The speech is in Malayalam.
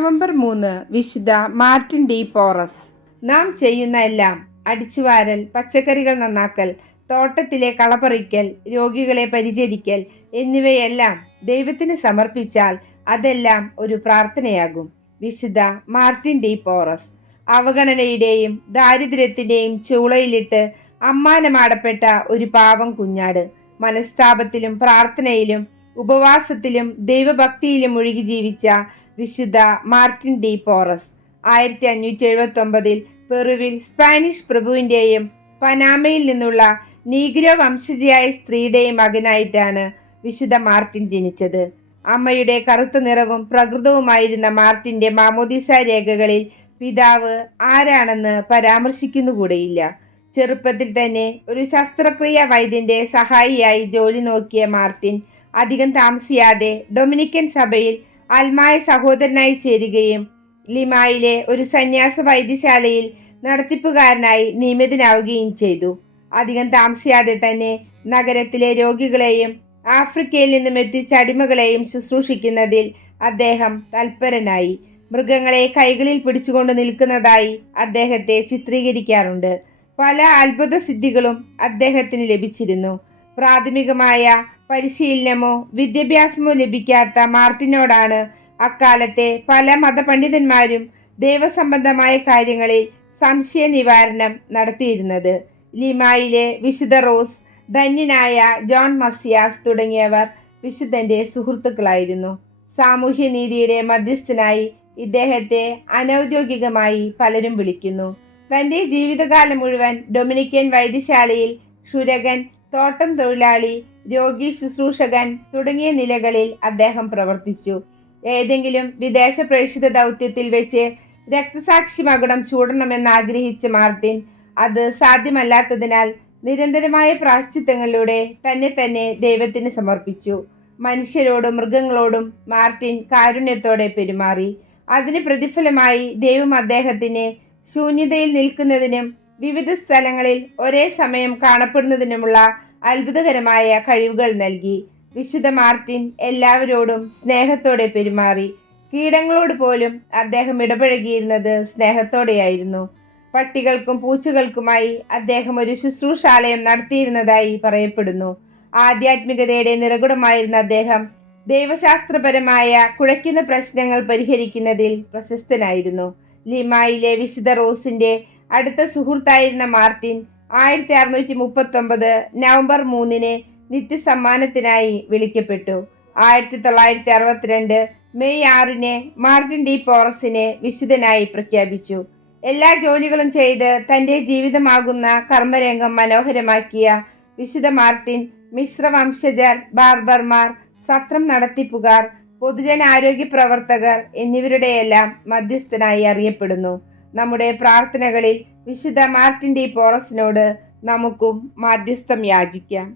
നവംബർ മൂന്ന് വിശുദ്ധ മാർട്ടിൻ ഡി പോറസ്. നാം ചെയ്യുന്ന എല്ലാം അടിച്ചുവാരൽ പച്ചക്കറികൾ നന്നാക്കൽ തോട്ടത്തിലെ കളപറിക്കൽ രോഗികളെ പരിചരിക്കൽ എന്നിവയെല്ലാം ദൈവത്തിന് സമർപ്പിച്ചാൽ അതെല്ലാം ഒരു പ്രാർത്ഥനയാകും. വിശുദ്ധ മാർട്ടിൻ ഡി പോറസ്. അവഗണനയുടെയും ദാരിദ്ര്യത്തിന്റെയും ചൂളയിലിട്ട് അമ്മാനമാടപ്പെട്ട ഒരു പാവം കുഞ്ഞാട്. മനസ്താപത്തിലും പ്രാർത്ഥനയിലും ഉപവാസത്തിലും ദൈവഭക്തിയിലും ഒഴുകി ജീവിച്ച വിശുദ്ധ മാർട്ടിൻ ഡി പോറസ്. ആയിരത്തി അഞ്ഞൂറ്റി എഴുപത്തി ഒമ്പതിൽ പെറുവിൽ സ്പാനിഷ് പ്രഭുവിന്റെയും പനാമയിൽ നിന്നുള്ള നീഗ്രോ വംശജയായ സ്ത്രീയുടെയും മകനായിട്ടാണ് വിശുദ്ധ മാർട്ടിൻ ജനിച്ചത്. അമ്മയുടെ കറുത്ത നിറവും പ്രകൃതവുമായിരുന്ന മാർട്ടിന്റെ മാമോദിസ രേഖകളിൽ പിതാവ് ആരാണെന്ന് പരാമർശിക്കുന്നുകൂടെയില്ല ചെറുപ്പത്തിൽ തന്നെ ഒരു ശസ്ത്രക്രിയ വൈദ്യന്റെ സഹായിയായി ജോലി നോക്കിയ മാർട്ടിൻ അധികം താമസിയാതെ ഡൊമിനിക്കൻ സഭയിൽ അൽമായ സഹോദരനായി ചേരുകയും ലിമായിലെ ഒരു സന്യാസ വൈദ്യശാലയിൽ നടത്തിപ്പുകാരനായി നിയമിതനാവുകയും ചെയ്തു. അധികം താമസിയാതെ തന്നെ നഗരത്തിലെ രോഗികളെയും ആഫ്രിക്കയിൽ നിന്നും എത്തിച്ച അടിമകളെയും ശുശ്രൂഷിക്കുന്നതിൽ അദ്ദേഹം തൽപരനായി. മൃഗങ്ങളെ കൈകളിൽ പിടിച്ചുകൊണ്ട് നിൽക്കുന്നതായി അദ്ദേഹത്തെ ചിത്രീകരിക്കാറുണ്ട്. പല അത്ഭുത സിദ്ധികളും അദ്ദേഹത്തിന് ലഭിച്ചിരുന്നു. പ്രാഥമികമായ പരിശീലനമോ വിദ്യാഭ്യാസമോ ലഭിക്കാത്ത മാർട്ടിനോടാണ് അക്കാലത്തെ പല മതപണ്ഡിതന്മാരും ദൈവസംബന്ധമായ കാര്യങ്ങളിൽ സംശയ നിവാരണം നടത്തിയിരുന്നത്. ലിമായിലെ വിശുദ്ധ റോസ് ധന്യനായ ജോൺ മസിയാസ് തുടങ്ങിയവർ വിശുദ്ധന്റെ സുഹൃത്തുക്കളായിരുന്നു. സാമൂഹ്യനീതിയുടെ മധ്യസ്ഥനായി ഇദ്ദേഹത്തെ അനൗദ്യോഗികമായി പലരും വിളിക്കുന്നു. തന്റെ ജീവിതകാലം മുഴുവൻ ഡൊമിനിക്കൻ വൈദ്യശാലയിൽ ക്ഷുരകൻ തോട്ടം തൊഴിലാളി രോഗി ശുശ്രൂഷകൻ തുടങ്ങിയ നിലകളിൽ അദ്ദേഹം പ്രവർത്തിച്ചു. ഏതെങ്കിലും വിദേശ പ്രേക്ഷിത ദൗത്യത്തിൽ വെച്ച് രക്തസാക്ഷി മകുടം ചൂടണമെന്ന് ആഗ്രഹിച്ച മാർട്ടിൻ അത് സാധ്യമല്ലാത്തതിനാൽ നിരന്തരമായ പ്രാശ്ചിത്തങ്ങളിലൂടെ തന്നെ തന്നെ ദൈവത്തിന് സമർപ്പിച്ചു. മനുഷ്യരോടും മൃഗങ്ങളോടും മാർട്ടിൻ കാരുണ്യത്തോടെ പെരുമാറി. അതിന് പ്രതിഫലമായി ദൈവം അദ്ദേഹത്തിന് ശൂന്യതയിൽ നിൽക്കുന്നതിനും വിവിധ സ്ഥലങ്ങളിൽ ഒരേ സമയം കാണപ്പെടുന്നതിനുമുള്ള അത്ഭുതകരമായ കഴിവുകൾ നൽകി. വിശുദ്ധ മാർട്ടിൻ എല്ലാവരോടും സ്നേഹത്തോടെ പെരുമാറി. കീടങ്ങളോട് പോലും അദ്ദേഹം ഇടപഴകിയിരുന്നത് സ്നേഹത്തോടെയായിരുന്നു. പട്ടികൾക്കും പൂച്ചകൾക്കുമായി അദ്ദേഹം ഒരു ശുശ്രൂഷാലയം നടത്തിയിരുന്നതായി പറയപ്പെടുന്നു. ആധ്യാത്മികതയുടെ നിറകുടമായിരുന്ന അദ്ദേഹം ദൈവശാസ്ത്രപരമായ കുഴയ്ക്കുന്ന പ്രശ്നങ്ങൾ പരിഹരിക്കുന്നതിൽ പ്രശസ്തനായിരുന്നു. ലിമായിലെ വിശുദ്ധ റോസിന്റെ അടുത്ത സുഹൃത്തായിരുന്ന മാർട്ടിൻ ആയിരത്തി അറുന്നൂറ്റി മുപ്പത്തൊമ്പത് നവംബർ മൂന്നിന് നിത്യസമ്മാനത്തിനായി വിളിക്കപ്പെട്ടു. ആയിരത്തി തൊള്ളായിരത്തി അറുപത്തിരണ്ട് മെയ് ആറിന് മാർട്ടിൻ ഡി പോറസിനെ വിശുദ്ധനായി പ്രഖ്യാപിച്ചു. എല്ലാ ജോലികളും ചെയ്ത് തന്റെ ജീവിതമാകുന്ന കർമ്മരംഗം മനോഹരമാക്കിയ വിശുദ്ധ മാർട്ടിൻ മിശ്ര വംശജർ ബാർബർമാർ സത്രം നടത്തിപ്പുകാർ പൊതുജനാരോഗ്യ പ്രവർത്തകർ എന്നിവരുടെയെല്ലാം മധ്യസ്ഥനായി അറിയപ്പെടുന്നു. നമ്മുടെ പ്രാർത്ഥനകളിൽ വിശുദ്ധ മാർട്ടിൻ ഡി പോറസിനോട് നമുക്കും മാധ്യസ്ഥം യാചിക്കാം.